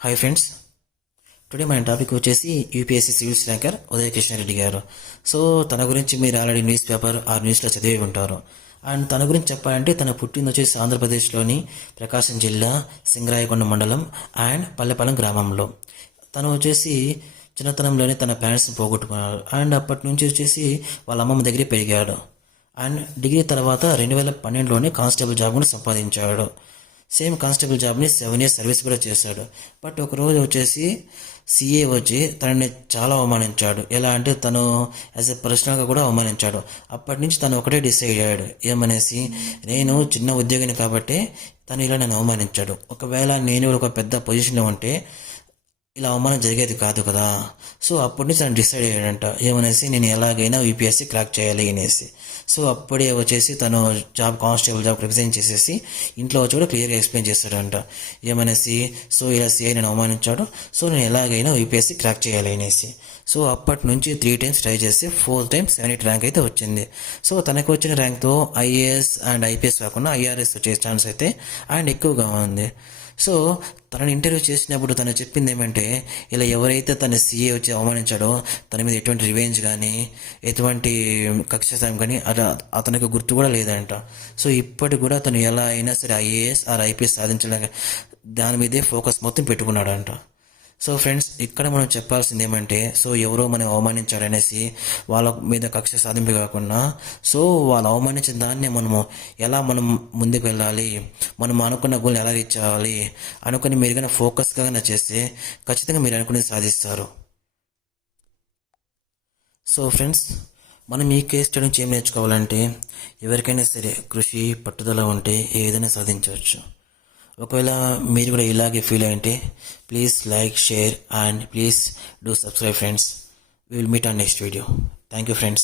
Hi friends, today మన topic వచ్చేసి UPSC civils ranker ఉదయ కృష్ణారెడ్డి గారు. సో తన గురించి మీరు ఆల్రెడీ న్యూస్ పేపర్ ఆ న్యూస్లో చదివి ఉంటారు. అండ్ తన గురించి చెప్పాలంటే తన పుట్టింది వచ్చేసి ఆంధ్రప్రదేశ్లోని ప్రకాశం జిల్లా సింగరాయకొండ మండలం అండ్ పల్లెపాలెం గ్రామంలో. తను వచ్చేసి చిన్నతనంలోనే తన పేరెంట్స్ని పోగొట్టుకున్నాడు. అండ్ అప్పటి నుంచి వచ్చేసి వాళ్ళ అమ్మమ్మ దగ్గరే పెరిగాడు. అండ్ డిగ్రీ తర్వాత 2012లోనే కానిస్టేబుల్ జాబ్ కూడా సంపాదించాడు. సేమ్ కానిస్టేబుల్ జాబ్ని 7 years సర్వీస్ కూడా చేశాడు. బట్ ఒకరోజు వచ్చేసి సిఏ వచ్చి తనని చాలా అవమానించాడు. ఎలా అంటే తను యాజ్ ఎ పర్సనల్గా కూడా అవమానించాడు. అప్పటి నుంచి తను ఒకటే డిసైడ్ అయ్యాడు ఏమనేసి, నేను చిన్న ఉద్యోగిని కాబట్టి తను ఇలా నన్ను అవమానించాడు. ఒకవేళ నేను ఒక పెద్ద పొజిషన్లో ఉంటే ఇలా అవమానం జరిగేది కాదు కదా. సో అప్పటి నుంచి తను డిసైడ్ అయ్యాడంట ఏమనేసి, నేను ఎలాగైనా యూపీఎస్సీ క్రాక్ చేయాలి అనేసి. సో అప్పుడే వచ్చేసి తను కానిస్టేబుల్ జాబ్ రిజైన్ చేసేసి ఇంట్లో వచ్చి కూడా క్లియర్గా ఎక్స్ప్లెయిన్ చేస్తాడంట ఏమనేసి, సో ఇలా సిఐ నేను అవమానించాడు, సో నేను ఎలాగైనా యూపీఎస్సీ క్రాక్ చేయాలి అనేసి. సో అప్పటి నుంచి 3 times ట్రై చేసి 4th time 78 ర్యాంక్ అయితే వచ్చింది. సో తనకు వచ్చిన ర్యాంక్తో ఐఏఎస్ అండ్ ఐపీఎస్ కాకుండా ఐఆర్ఎస్ వచ్చే ఛాన్స్ అయితే అండ్ ఎక్కువగా ఉంది. సో తనని ఇంటర్వ్యూ చేసినప్పుడు తను చెప్పింది ఏమంటే, ఇలా ఎవరైతే తన సీఏ వచ్చి అవమానించాడో తన మీద ఎటువంటి రివెంజ్ కానీ ఎటువంటి కక్షసాయం కానీ అలా అతనికి గుర్తు కూడా లేదంట. సో ఇప్పటికి కూడా తను ఎలా అయినా సరే ఐఏఎస్ ఆర్ ఐపీఎస్ సాధించడానికి దాని మీదే ఫోకస్ మొత్తం పెట్టుకున్నాడంట. సో ఫ్రెండ్స్, ఇక్కడ మనం చెప్పాల్సింది ఏమంటే, సో ఎవరో మనం అవమానించారనేసి వాళ్ళ మీద కక్ష సాధింపు కాకుండా, సో వాళ్ళు అవమానించిన దాన్ని మనం ముందుకు వెళ్ళాలి, మనం అనుకున్న గోల్ని ఎలా రీచ్ అవ్వాలి అనుకుని మీరు కానీ ఫోకస్గా చేస్తే ఖచ్చితంగా మీరు అనుకునేది సాధిస్తారు. సో ఫ్రెండ్స్, మనం ఈ కేస్ స్టడీ నుంచి ఏం నేర్చుకోవాలంటే, ఎవరికైనా సరే కృషి పట్టుదల ఉంటే ఏదైనా సాధించవచ్చు. ఒకవేళ మీరు కూడా ఇలాగే ఫీల్ అయ్యింటే please like, share and please do subscribe friends. We will meet on next video. Thank you friends.